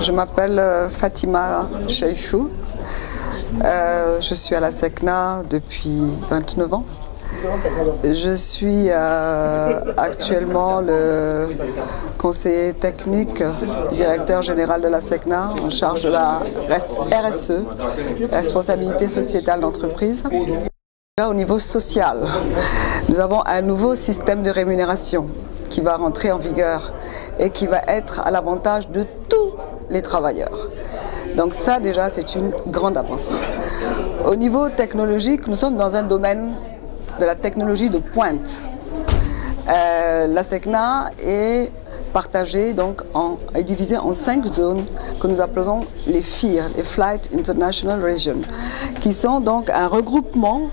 Je m'appelle Fatima Cheifou. Je suis à la SECNA depuis 29 ans. Je suis actuellement le conseiller technique, directeur général de la SECNA, en charge de la RSE, responsabilité sociétale d'entreprise. Au niveau social, nous avons un nouveau système de rémunération qui va rentrer en vigueur et qui va être à l'avantage de tous les travailleurs. Donc ça déjà c'est une grande avancée. Au niveau technologique, nous sommes dans un domaine de la technologie de pointe. La SECNA est partagée, donc est divisée en 5 zones que nous appelons les FIR, les Flight International Region, qui sont donc un regroupement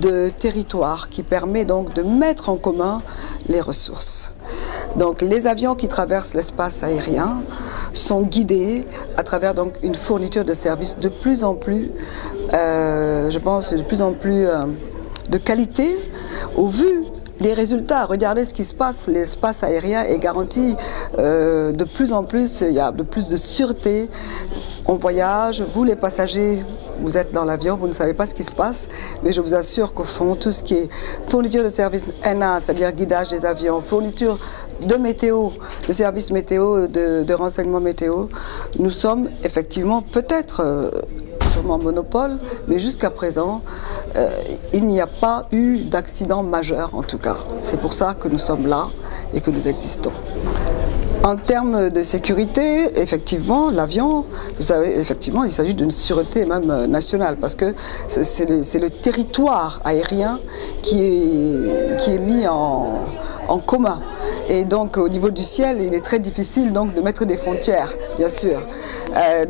de territoires qui permet donc de mettre en commun les ressources. Donc les avions qui traversent l'espace aérien sont guidés à travers donc une fourniture de services de plus en plus, je pense, de plus en plus de qualité au vu des résultats. Regardez ce qui se passe, l'espace aérien est garanti de plus en plus, il y a de plus de sûreté. On voyage, vous les passagers, vous êtes dans l'avion, vous ne savez pas ce qui se passe, mais je vous assure qu'au fond, tout ce qui est fourniture de services NA, c'est-à-dire guidage des avions, fourniture de météo, de services météo, de renseignements météo, nous sommes effectivement peut-être sûrement monopole, mais jusqu'à présent, il n'y a pas eu d'accident majeur en tout cas. C'est pour ça que nous sommes là et que nous existons. En termes de sécurité, effectivement, l'avion, vous savez, effectivement, il s'agit d'une sûreté même nationale parce que c'est le territoire aérien qui est mis en commun. Et donc, au niveau du ciel, il est très difficile donc, de mettre des frontières, bien sûr.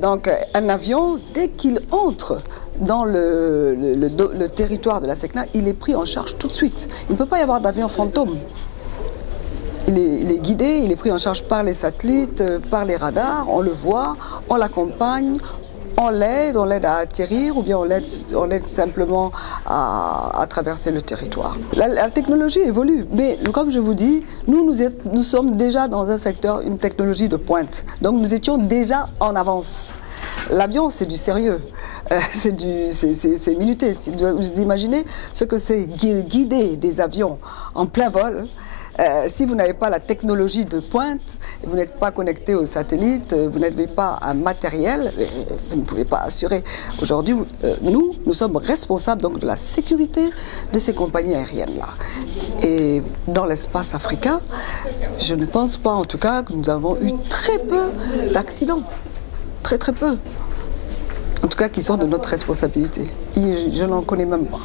Donc, un avion, dès qu'il entre dans le territoire de la SECNA, il est pris en charge tout de suite. Il ne peut pas y avoir d'avion fantôme. Il est guidé, il est pris en charge par les satellites, par les radars, on le voit, on l'accompagne, on l'aide à atterrir ou bien on l'aide simplement à traverser le territoire. La technologie évolue, mais comme je vous dis, nous sommes déjà dans un secteur, une technologie de pointe. Donc nous étions déjà en avance. L'avion, c'est du sérieux, c'est minuté. Vous imaginez ce que c'est guider des avions en plein vol. Si vous n'avez pas la technologie de pointe, vous n'êtes pas connecté aux satellites, vous n'avez pas un matériel, vous ne pouvez pas assurer. Aujourd'hui, nous sommes responsables donc de la sécurité de ces compagnies aériennes-là. Et dans l'espace africain, je ne pense pas en tout cas que nous avons eu très peu d'accidents. Très peu. En tout cas qui sont de notre responsabilité. Je n'en connais même pas.